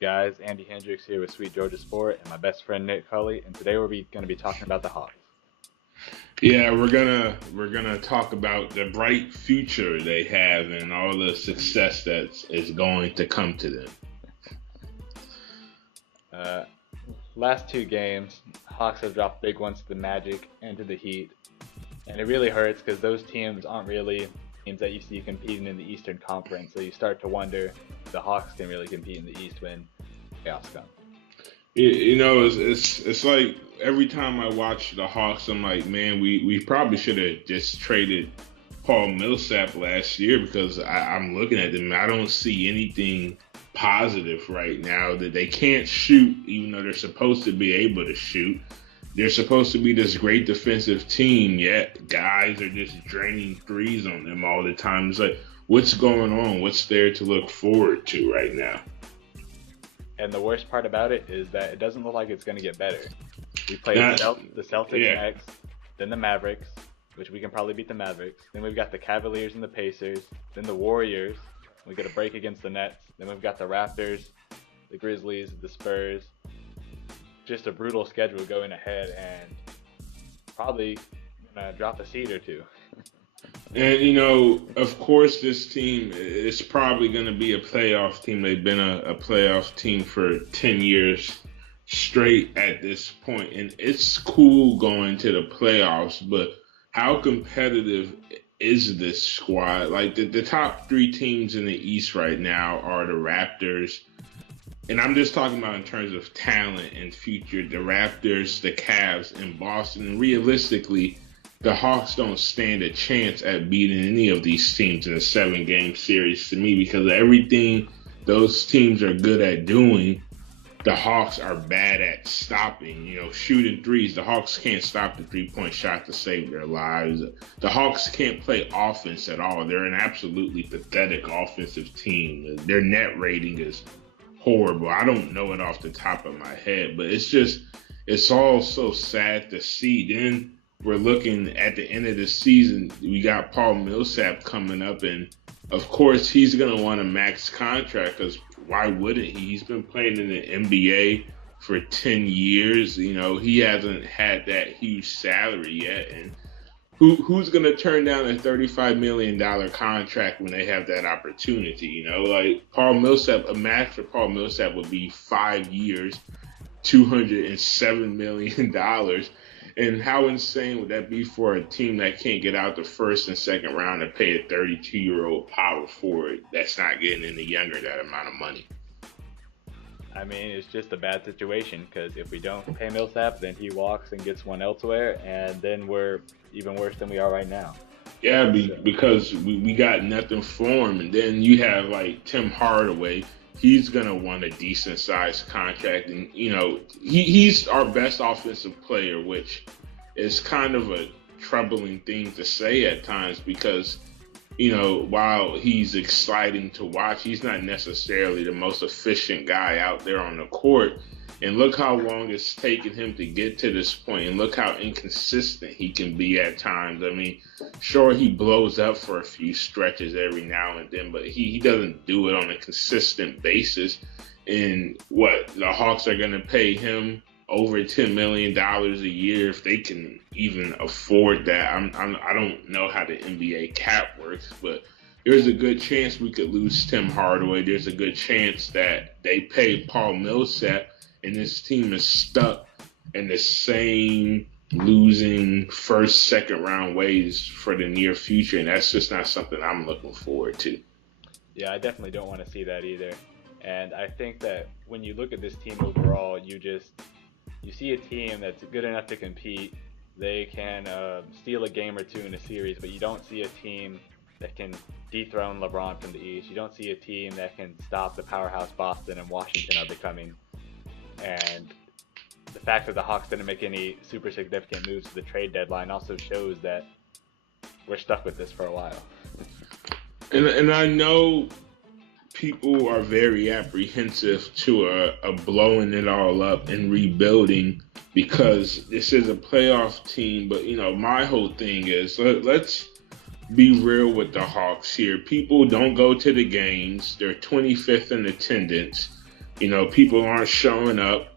Guys, Andy Hendricks here with Sweet Georgia Sport and my best friend Nick Cully, and today we're going to be talking about the Hawks. Yeah, we're gonna talk about the bright future they have and all the success that is going to come to them. Uh, Last two games, Hawks have dropped big ones to the Magic and to the Heat, and it really hurts because those teams aren't really teams that you see competing in the Eastern Conference. So you start to wonder if the Hawks can really compete in the East when playoffs come. It's like every time I watch the Hawks, I'm like, man, we probably should have just traded Paul Millsap last year because I'm looking at them. I don't see anything positive right now that they can't shoot, even though they're supposed to be able to shoot. They're supposed to be this great defensive team, yet guys are just draining threes on them all the time. It's like, what's going on? What's there to look forward to right now? And the worst part about it is that it doesn't look like it's going to get better. We play That's the Celtics yeah. next, then the Mavericks, which we can probably beat the Mavericks. Then we've got the Cavaliers and the Pacers, then the Warriors. We get a break against the Nets. Then we've got the Raptors, the Grizzlies, the Spurs. Just a brutal schedule going ahead, and probably gonna drop a seed or two. And of course, this team is probably going to be a playoff team. They've been a playoff team for 10 years straight at this point, and it's cool going to the playoffs. But how competitive is this squad? Like the top three teams in the East right now are the Raptors, and I'm just talking about in terms of talent and future. The Raptors, the Cavs, and Boston. And realistically, the Hawks don't stand a chance at beating any of these teams in a seven-game series to me because of everything those teams are good at doing. The Hawks are bad at stopping, shooting threes. The Hawks can't stop the three-point shot to save their lives. The Hawks can't play offense at all. They're an absolutely pathetic offensive team. Their net rating is horrible. I don't know it off the top of my head, but it's all so sad to see. Then we're looking at the end of the season. We got Paul Millsap coming up, and of course he's going to want a max contract because why wouldn't he? He's been playing in the NBA for 10 years. He hasn't had that huge salary yet, and who's going to turn down a $35 million contract when they have that opportunity? Like Paul Millsap, a max for Paul Millsap would be 5 years, $207 million. And how insane would that be for a team that can't get out the first and second round and pay a 32-year-old power forward that's not getting any younger that amount of money? I mean, it's just a bad situation because if we don't pay Millsap, then he walks and gets one elsewhere, and then we're even worse than we are right now. Yeah, So, because we got nothing for him. And then you have like Tim Hardaway. He's going to want a decent sized contract. And, he's our best offensive player, which is kind of a troubling thing to say at times because while he's exciting to watch, he's not necessarily the most efficient guy out there on the court. And look how long it's taken him to get to this point, and look how inconsistent he can be at times. I mean, sure, he blows up for a few stretches every now and then, but he doesn't do it on a consistent basis. And what the Hawks are going to pay him over $10 million a year if they can even afford that. I don't know how the NBA cap works, but there's a good chance we could lose Tim Hardaway. There's a good chance that they pay Paul Millsap, and this team is stuck in the same losing first, second round ways for the near future, and that's just not something I'm looking forward to. yeah, I definitely don't want to see that either. And I think that when you look at this team overall, you see a team that's good enough to compete. They can steal a game or two in a series, but you don't see a team that can dethrone LeBron from the East. You don't see a team that can stop the powerhouse Boston and Washington are becoming. And the fact that the Hawks didn't make any super significant moves to the trade deadline also shows that we're stuck with this for a while. And I know people are very apprehensive to a blowing it all up and rebuilding because this is a playoff team. But my whole thing is let's be real with the Hawks here. People don't go to the games. They're 25th in attendance. People aren't showing up.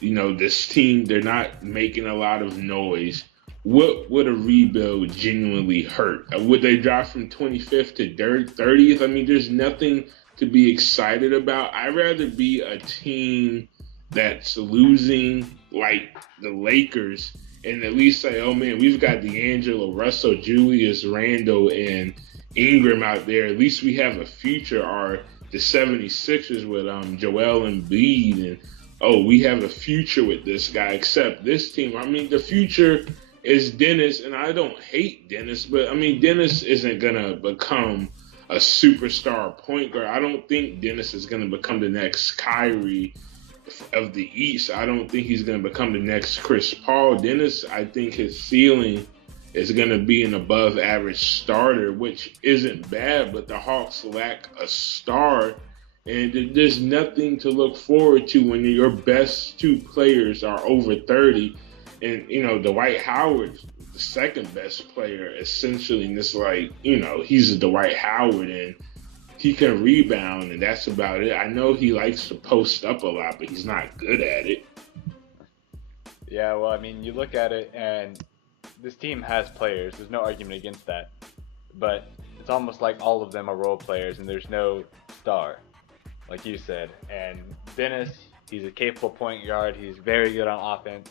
This team, they're not making a lot of noise. What would a rebuild genuinely hurt? Would they drop from 25th to 30th? I mean, there's nothing to be excited about. I'd rather be a team that's losing like the Lakers and at least say, oh man, we've got D'Angelo Russell, Julius Randle, and Ingram out there. At least we have a future. Or the 76ers with Joel Embiid, and we have a future with this guy. Except this team, I mean, the future is Dennis, and I don't hate Dennis, but I mean, Dennis isn't gonna become a superstar point guard. I don't think Dennis is gonna become the next Kyrie of the East. I don't think he's gonna become the next Chris Paul. Dennis, I think his ceiling is going to be an above average starter, which isn't bad, but the Hawks lack a star, and there's nothing to look forward to when your best two players are over 30. And, Dwight Howard, the second best player, essentially, and it's like, he's Dwight Howard, and he can rebound, and that's about it. I know he likes to post up a lot, but he's not good at it. Yeah, well, I mean, you look at it, and this team has players. There's no argument against that. But it's almost like all of them are role players and there's no star, like you said. And Dennis, he's a capable point guard. He's very good on offense,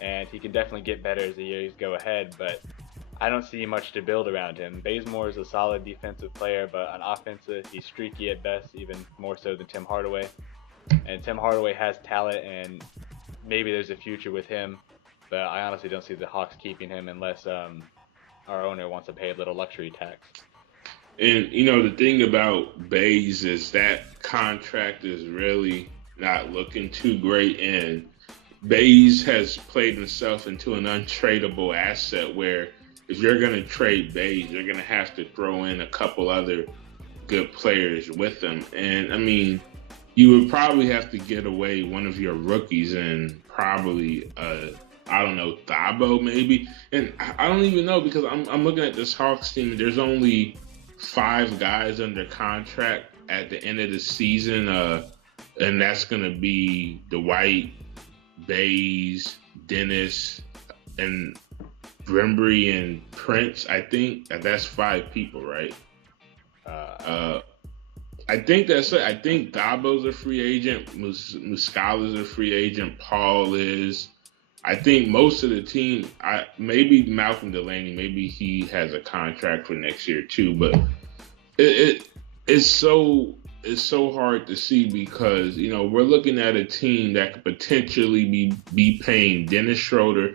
and he can definitely get better as the years go ahead. But I don't see much to build around him. Bazemore is a solid defensive player, but on offensive, he's streaky at best, even more so than Tim Hardaway. And Tim Hardaway has talent, and maybe there's a future with him. But I honestly don't see the Hawks keeping him unless our owner wants to pay a little luxury tax. And, the thing about Baze is that contract is really not looking too great. And Baze has played himself into an untradeable asset where if you're going to trade Baze, you're going to have to throw in a couple other good players with him. And, I mean, you would probably have to get away one of your rookies and probably I don't know, Thabo maybe. And I don't even know because I'm looking at this Hawks team. There's only 5 guys under contract at the end of the season. And that's going to be Dwight, Baze, Dennis, and Brimbury and Prince. I think that's 5 people, right? I think that's it. I think Dabo's a free agent. Muscala's a free agent. Paul is. I think most of the team, maybe Malcolm Delaney, maybe he has a contract for next year too. But it's so hard to see because we're looking at a team that could potentially be paying Dennis Schroeder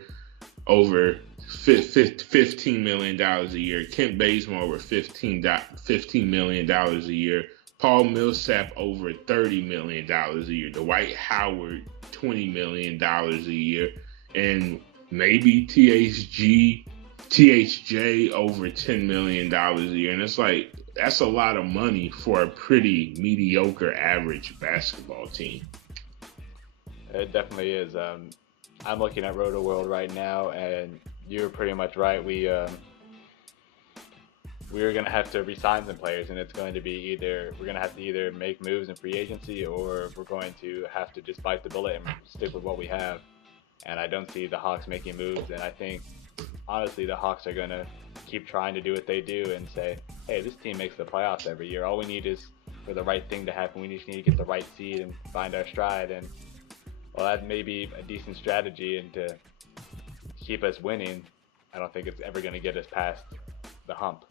over $15 million a year, Kent Bazemore over $15 million a year, Paul Millsap over $30 million a year, Dwight Howard $20 million a year. And maybe THJ over $10 million a year. And it's like, that's a lot of money for a pretty mediocre average basketball team. It definitely is. I'm looking at Roto World right now, and you're pretty much right. We're going to have to re-sign some players, and it's going to be we're going to have to either make moves in free agency or we're going to have to just bite the bullet and stick with what we have. And I don't see the Hawks making moves. And I think, honestly, the Hawks are going to keep trying to do what they do and say, hey, this team makes the playoffs every year. All we need is for the right thing to happen. We just need to get the right seed and find our stride. And, well, that may be a decent strategy and to keep us winning. I don't think it's ever going to get us past the hump.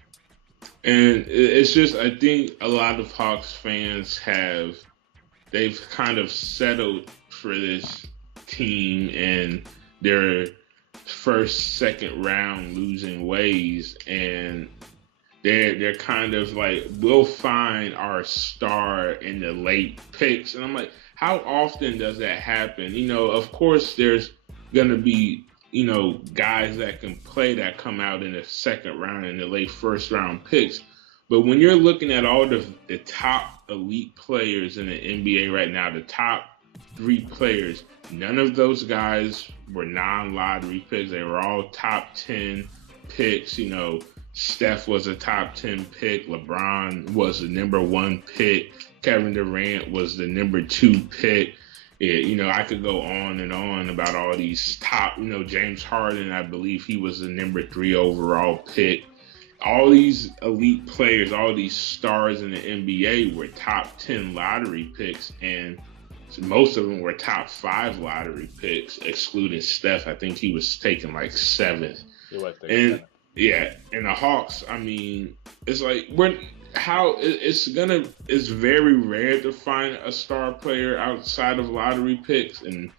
And it's just, I think a lot of Hawks fans they've kind of settled for this team and their second round losing ways, and they're kind of like, we'll find our star in the late picks. And I'm like, how often does that happen? Of course there's gonna be guys that can play that come out in the second round and the late first round picks. But when you're looking at all the top elite players in the NBA right now, the top 3 players, none of those guys were non-lottery picks. They were all top 10 picks. Steph was a top 10 pick. LeBron was the number one pick. Kevin Durant was the number two pick. I could go on and on about all these top, James Harden, I believe he was the number three overall pick. All these elite players, all these stars in the NBA were top 10 lottery picks, and most of them were top 5 lottery picks, excluding Steph. I think he was taken like 7th. He was taken And 7th. yeah, and the Hawks, I mean, it's like it's very rare to find a star player outside of lottery picks, and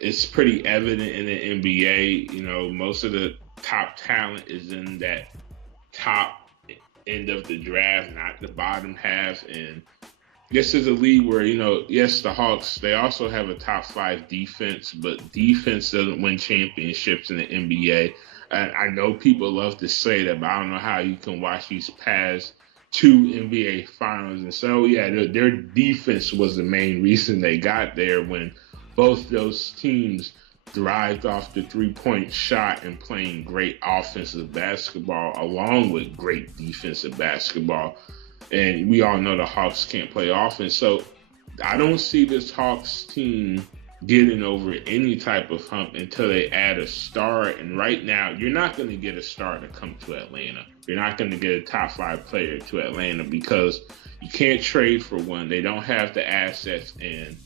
it's pretty evident in the NBA. Most of the top talent is in that top end of the draft, not the bottom half. And this is a league where, yes, the Hawks, they also have a top 5 defense, but defense doesn't win championships in the NBA. And I know people love to say that, but I don't know how you can watch these past 2 NBA finals and say, oh yeah, their defense was the main reason they got there, when both those teams thrived off the 3-point shot and playing great offensive basketball along with great defensive basketball. And we all know the Hawks can't play offense. So I don't see this Hawks team getting over any type of hump until they add a star. And right now, you're not going to get a star to come to Atlanta. You're not going to get a top 5 player to Atlanta because you can't trade for one. They don't have the assets. And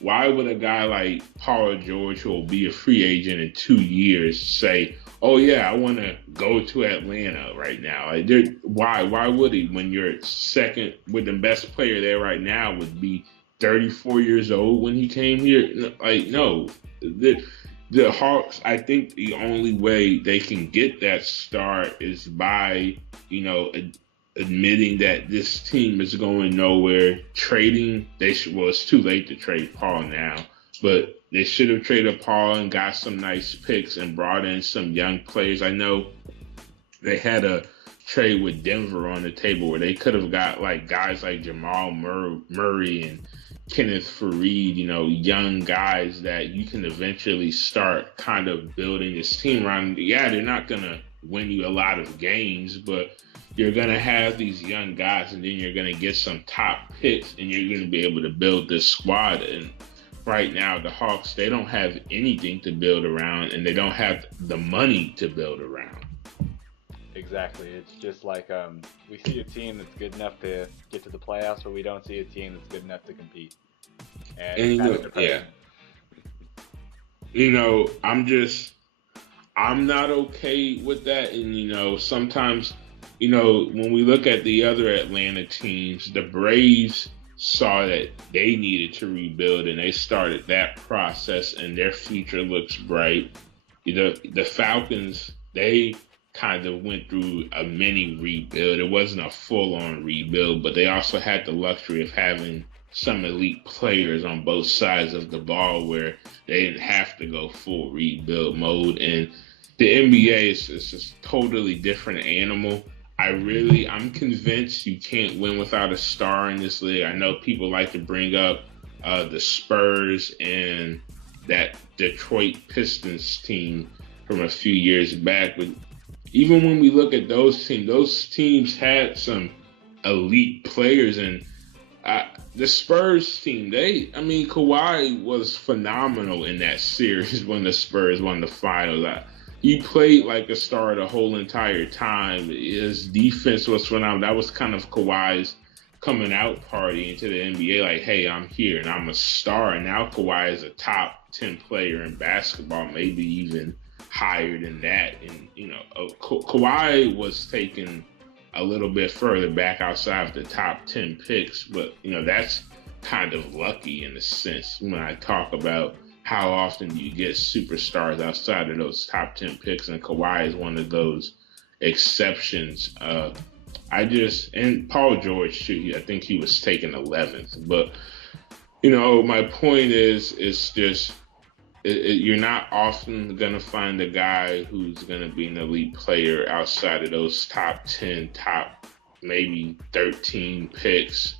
why would a guy like Paul George, who will be a free agent in 2 years, say, oh yeah, I want to go to Atlanta right now? Why would he, when your second with the best player there right now would be 34 years old when he came here? Like, no. The Hawks, I think the only way they can get that start is by, admitting that this team is going nowhere, trading. It's too late to trade Paul now, but they should have traded Paul and got some nice picks and brought in some young players. I know they had a trade with Denver on the table where they could have got like guys like Jamal Murray and Kenneth Faried, young guys that you can eventually start kind of building this team around. Yeah, they're not going to win you a lot of games, but you're going to have these young guys, and then you're going to get some top picks, and you're going to be able to build this squad. And right now, the Hawks, they don't have anything to build around, and they don't have the money to build around. Exactly. It's just like we see a team that's good enough to get to the playoffs, but we don't see a team that's good enough to compete. And I'm not okay with that. And, sometimes, when we look at the other Atlanta teams, the Braves saw that they needed to rebuild, and they started that process, and their future looks bright. The Falcons, they kind of went through a mini rebuild. It wasn't a full-on rebuild, but they also had the luxury of having some elite players on both sides of the ball where they didn't have to go full rebuild mode. And the NBA is just a totally different animal. I'm convinced you can't win without a star in this league. I know people like to bring up the Spurs and that Detroit Pistons team from a few years back, but even when we look at those teams had some elite players. And the Spurs team, Kawhi was phenomenal in that series when the Spurs won the finals. He played like a star the whole entire time. His defense was phenomenal. That was kind of Kawhi's coming out party into the NBA. Like, hey, I'm here and I'm a star. And now Kawhi is a top 10 player in basketball, maybe even higher than that. And, Kawhi was taken a little bit further back outside of the top 10 picks. But, that's kind of lucky in a sense when I talk about how often do you get superstars outside of those top 10 picks, and Kawhi is one of those exceptions. And Paul George too, I think he was taken 11th. But, my point is, it's just, you're not often going to find a guy who's going to be an elite player outside of those top 10, top maybe 13 picks.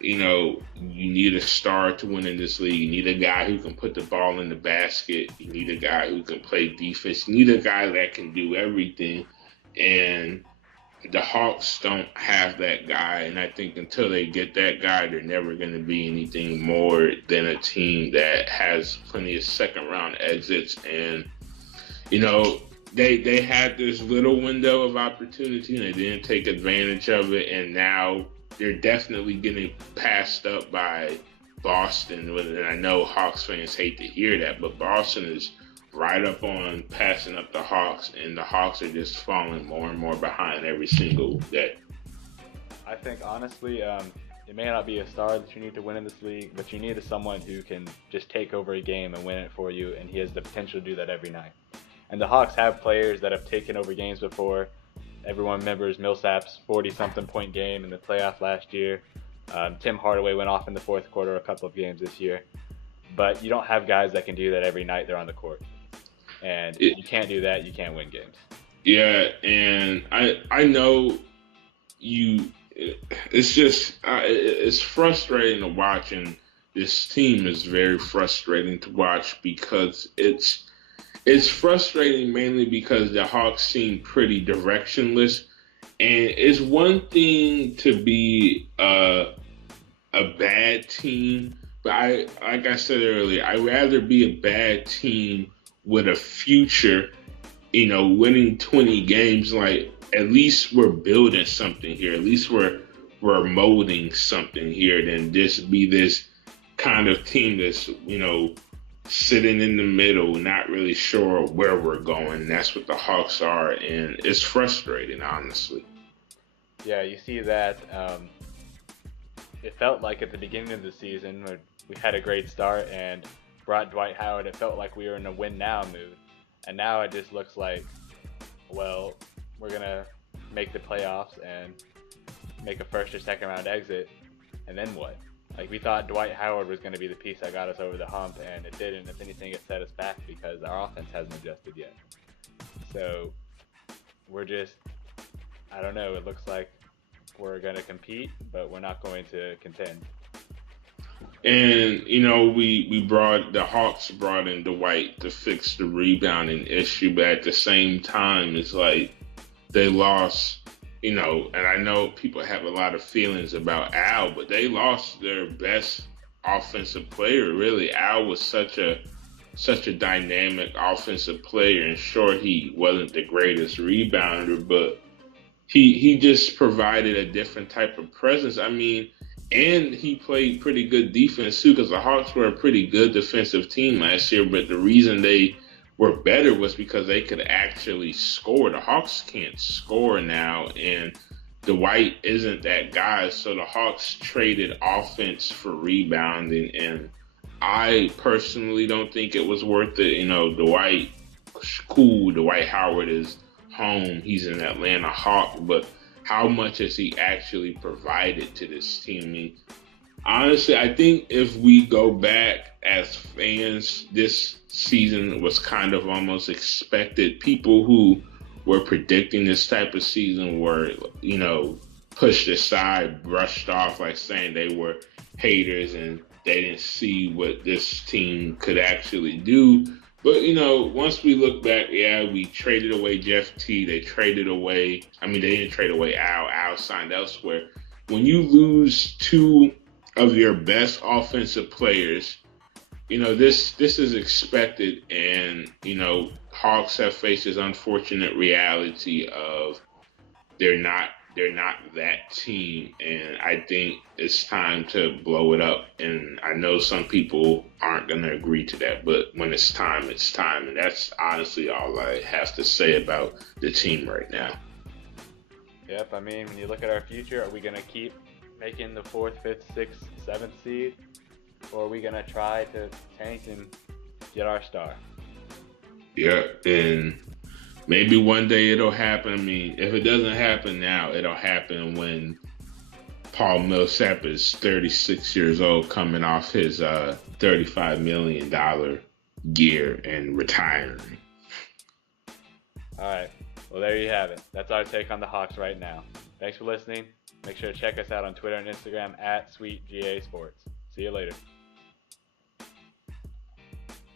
You need a star to win in this league. You need a guy who can put the ball in the basket. You need a guy who can play defense. You need a guy that can do everything. And the Hawks don't have that guy, and I think until they get that guy, they're never going to be anything more than a team that has plenty of second round exits. And they had this little window of opportunity, and they didn't take advantage of it, and now they're definitely getting passed up by Boston. And I know Hawks fans hate to hear that, but Boston is right up on passing up the Hawks, and the Hawks are just falling more and more behind every single day. I think honestly, it may not be a star that you need to win in this league, but you need someone who can just take over a game and win it for you, and he has the potential to do that every night. And the Hawks have players that have taken over games before. Everyone remembers Millsap's 40-something point game in the playoff last year. Tim Hardaway went off in the fourth quarter a couple of games this year. But you don't have guys that can do that every night they're on the court. And you can't do that, you can't win games. Yeah, and I know you. It's just it's frustrating to watch, and this team is very frustrating to watch because it's frustrating mainly because the Hawks seem pretty directionless, and it's one thing to be a bad team, but like I said earlier, I'd rather be a bad team with a future, winning 20 games. Like, at least we're building something here. At least we're molding something here than just be this kind of team that's, sitting in the middle, not really sure where we're going. That's what the Hawks are, and it's frustrating, honestly. Yeah, you see that. It felt like at the beginning of the season, we had a great start and brought Dwight Howard. It felt like we were in a win-now mood. And now it just looks like, well, we're going to make the playoffs and make a first or second round exit. And then what? Like, we thought Dwight Howard was going to be the piece that got us over the hump, and it didn't. If anything, it set us back because our offense hasn't adjusted yet. So we're just, I don't know, it looks like we're going to compete, but we're not going to contend. And the Hawks brought in Dwight to fix the rebounding issue, but at the same time, it's like they lost. And I know people have a lot of feelings about Al, but they lost their best offensive player. Really, Al was such a dynamic offensive player, and sure, he wasn't the greatest rebounder, but he just provided a different type of presence. I mean, and he played pretty good defense too, because the Hawks were a pretty good defensive team last year. But the reason they were better was because they could actually score. The Hawks can't score now, and Dwight isn't that guy. So the Hawks traded offense for rebounding, and I personally don't think it was worth it. Dwight, cool. Dwight Howard is home. He's an Atlanta Hawk, but how much has he actually provided to this team? I mean, honestly, I think if we go back as fans, this season was kind of almost expected. People who were predicting this type of season were, pushed aside, brushed off, like saying they were haters and they didn't see what this team could actually do. But, once we look back, yeah, we traded away Jeff T. They didn't trade away Al. Al signed elsewhere. When you lose two of your best offensive players, this is expected. And, Hawks have faced this unfortunate reality of they're not that team, and I think it's time to blow it up. And I know some people aren't going to agree to that, but when it's time, and that's honestly all I have to say about the team right now. Yep, I mean, when you look at our future, are we going to keep making the 4th, 5th, 6th, 7th seed, or are we going to try to tank and get our star? Yeah, and maybe one day it'll happen. I mean, if it doesn't happen now, it'll happen when Paul Millsap is 36 years old, coming off his $35 million year and retiring. All right. Well, there you have it. That's our take on the Hawks right now. Thanks for listening. Make sure to check us out on Twitter and Instagram @SweetGASports. See you later.